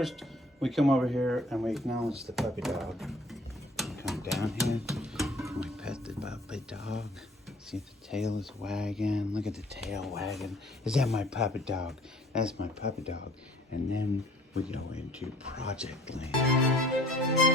first, we come over here and we acknowledge the puppy dog. We come down here and we pet the puppy dog. See if the tail is wagging. Look at the tail wagging. Is that my puppy dog? That's my puppy dog. And then we go into Project Land.